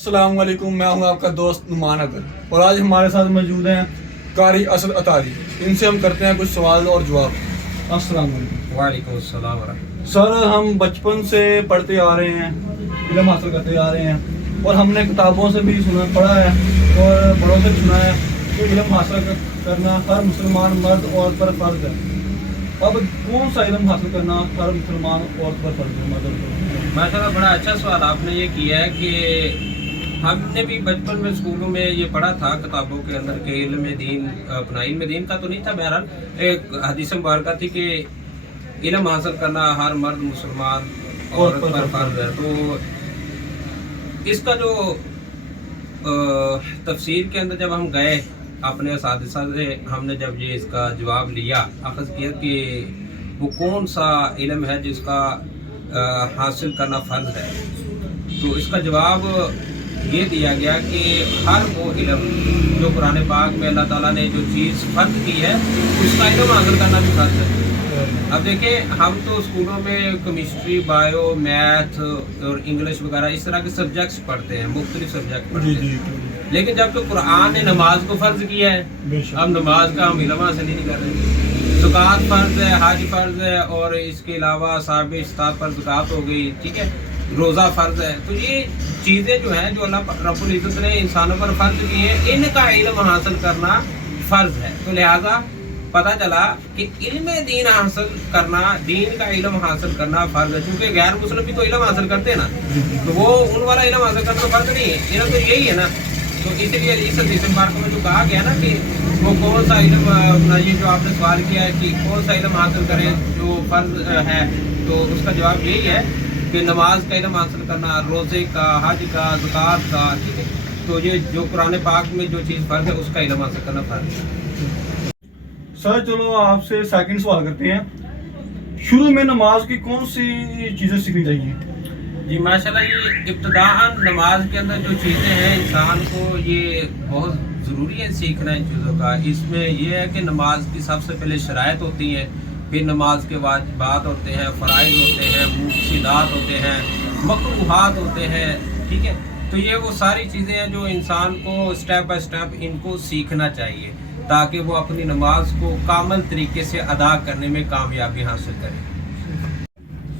السلام علیکم، میں ہوں آپ کا دوست نعمان اگر، اور آج ہمارے ساتھ موجود ہیں قاری اسد اطاری۔ ان سے ہم کرتے ہیں کچھ سوال اور جواب۔ السلام علیکم۔ وعلیکم السلام ورحمۃ اللہ۔ سر، ہم بچپن سے پڑھتے آ رہے ہیں، علم حاصل کرتے آ رہے ہیں، اور ہم نے کتابوں سے بھی پڑھا ہے اور بڑوں سے بھی سنا ہے کہ علم حاصل کرنا ہر مسلمان مرد عورت پر فرض ہے۔ اب کون سا علم حاصل کرنا ہر مسلمان عورت پر فرض ہے؟ ماشاء اللہ، بڑا اچھا سوال آپ نے یہ کیا ہے کہ ہم نے بھی بچپن میں اسکولوں میں یہ پڑھا تھا کتابوں کے اندر کہ علم دین، اپنا علم دین کا تو نہیں تھا، بہرحال ایک حدیث مبارکہ تھی کہ علم حاصل کرنا ہر مرد مسلمان عورت پر فرض ہے۔ تو اس کا جو تفسیر کے اندر جب ہم گئے اپنے اساتذہ سے، ہم نے جب یہ اس کا جواب لیا، اخذ کیا کہ وہ کون سا علم ہے جس کا حاصل کرنا فرض ہے، تو اس کا جواب یہ دیا گیا کہ ہر وہ علم جو قرآن پاک میں اللہ تعالیٰ نے جو چیز فرض کی ہے اس کا علم حاصل کرنا بھی فرض ہے۔ اب دیکھیں، ہم تو اسکولوں میں کیمسٹری، بایو، میتھ اور انگلش وغیرہ اس طرح کے سبجیکٹس پڑھتے ہیں، مختلف سبجیکٹ پڑھتے ہیں، لیکن جب تو قرآن نے نماز کو فرض کیا ہے، اب نماز کا ہم علم حاصل ہی نہیں کر رہے۔ زکوٰۃ فرض ہے، حج فرض ہے، اور اس کے علاوہ صاحب استطاعت پر زکوٰۃ ہو گئی، ٹھیک ہے، روزہ فرض ہے۔ تو یہ چیزیں جو ہیں جو اللہ رب العزت نے انسانوں پر فرض کی ہیں، ان کا علم حاصل کرنا فرض ہے۔ تو لہٰذا پتہ چلا کہ علم دین حاصل کرنا، دین کا علم حاصل کرنا فرض ہے، چونکہ غیر مسلم بھی تو علم حاصل کرتے ہیں نا، تو وہ ان والا علم حاصل کرنا فرض نہیں ہے، علم تو یہی ہے نا۔ تو اس لیے اس حدیث مبارکہ میں جو کہا گیا نا کہ وہ کون سا علم، یہ جو آپ نے سوال کیا ہے کہ کون سا علم حاصل کریں جو فرض ہے، تو اس کا جواب یہی ہے کہ نماز کا علم حاصل کرنا، روزے کا، حج کا، زکوٰۃ کا، ٹھیک ہے، تو یہ جو قرآن پاک میں جو چیز فرض ہے اس کا علم حاصل کرنا فرض ہے۔ سر، چلو آپ سے سیکنڈ سوال کرتے ہیں۔ شروع میں نماز کی کون سی چیزیں سیکھنی چاہیے؟ جی ماشاءاللہ، یہ ابتداءً نماز کے اندر جو چیزیں ہیں انسان کو یہ بہت ضروری ہے سیکھنا ان چیزوں کا۔ اس میں یہ ہے کہ نماز کی سب سے پہلے شرائط ہوتی ہیں، پھر نماز کے واجبات ہوتے ہیں، فرائض ہوتے ہیں، مفسدات ہوتے ہیں، مکروہات ہوتے ہیں، ٹھیک ہے۔ تو یہ وہ ساری چیزیں ہیں جو انسان کو اسٹیپ بائی اسٹیپ ان کو سیکھنا چاہیے تاکہ وہ اپنی نماز کو کامل طریقے سے ادا کرنے میں کامیابی حاصل کرے۔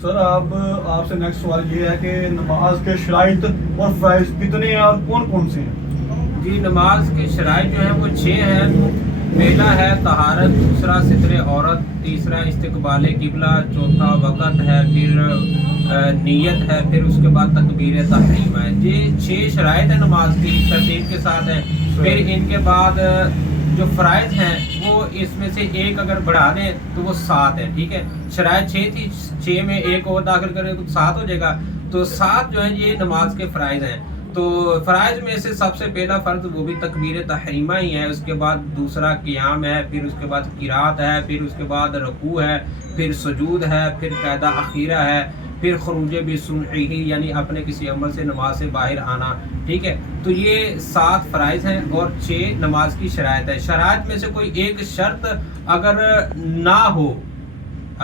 سر، آپ سے نیکسٹ سوال یہ ہے کہ نماز کے شرائط اور فرائض کتنے ہیں اور کون کون سے ہیں؟ جی، نماز کے شرائط جو ہیں وہ 6 ہیں۔ پہلا ہے طہارت، دوسرا ستر عورت، تیسرا استقبال قبلہ، چوتھا وقت ہے، پھر نیت ہے، پھر اس کے بعد تکبیر تحریم ہے۔ یہ 6 شرائط ہیں نماز کی، ترتیب کے ساتھ ہیں۔ پھر ان کے بعد جو فرائض ہیں وہ اس میں سے ایک اگر بڑھا دیں تو وہ 7 ہے، ٹھیک ہے۔ شرائط 6 تھی، 6 میں ایک اور داخل کریں تو 7 ہو جائے گا، تو 7 جو ہیں یہ نماز کے فرائض ہیں۔ تو فرائض میں سے سب سے پہلا فرض وہ بھی تکبیر تحریمہ ہی ہے، اس کے بعد دوسرا قیام ہے، پھر اس کے بعد قرات ہے، پھر اس کے بعد رکوع ہے، پھر سجود ہے، پھر قاعدہ اخیرہ ہے، پھر خروج بسمعہ یعنی اپنے کسی عمل سے نماز سے باہر آنا، ٹھیک ہے۔ تو یہ 7 فرائض ہیں اور 6 نماز کی شرائط ہے۔ شرائط میں سے کوئی ایک شرط اگر نہ ہو،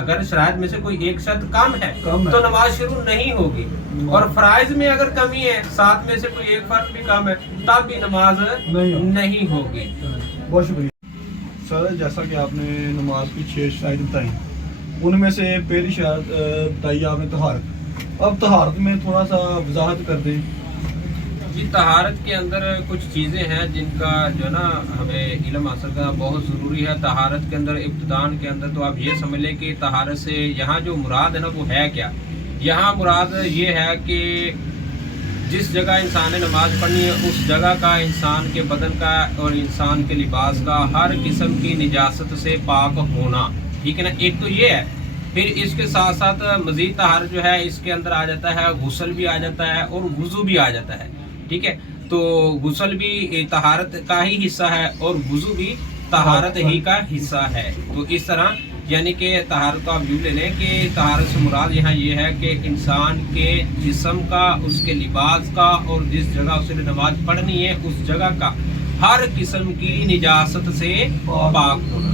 اگر شرائط میں سے کوئی ایک شرط کم ہے تو نماز شروع نہیں ہوگی، اور فرائض میں اگر کمی ہے، 7 میں سے کوئی ایک فرض بھی کم ہے، تب بھی نماز نہیں ہوگی۔ بہت شکریہ سر۔ جیسا کہ آپ نے نماز کی 6 شرائط بتائیں، ان میں سے پہلی شرط بتائی آپ نے طہارت۔ اب طہارت میں تھوڑا سا وضاحت کر دیں۔ جی، طہارت کے اندر کچھ چیزیں ہیں جن کا جو نا ہمیں علم حاصل کرنا بہت ضروری ہے۔ طہارت کے اندر ابتدان کے اندر تو آپ یہ سمجھ لیں کہ طہارت سے یہاں جو مراد ہے نا وہ ہے کیا؟ یہاں مراد یہ ہے کہ جس جگہ انسان نے نماز پڑھنی ہے اس جگہ کا انسان کے بدن کا اور انسان کے لباس کا ہر قسم کی نجاست سے پاک ہونا، ٹھیک ہے نا، ایک تو یہ ہے۔ پھر اس کے ساتھ ساتھ مزید طہارت جو ہے اس کے اندر آ جاتا ہے، غسل بھی آ جاتا ہے اور وضو بھی آ جاتا ہے، ٹھیک ہے۔ تو غسل بھی طہارت کا ہی حصہ ہے اور وضو بھی طہارت ہی کا حصہ ہے۔ تو اس طرح یعنی کہ طہارت کو آپ یوں لے لیں کہ طہارت سے مراد یہاں یہ ہے کہ انسان کے جسم کا، اس کے لباس کا، اور جس جگہ اسے نماز پڑھنی ہے اس جگہ کا ہر قسم کی نجاست سے پاک ہونا۔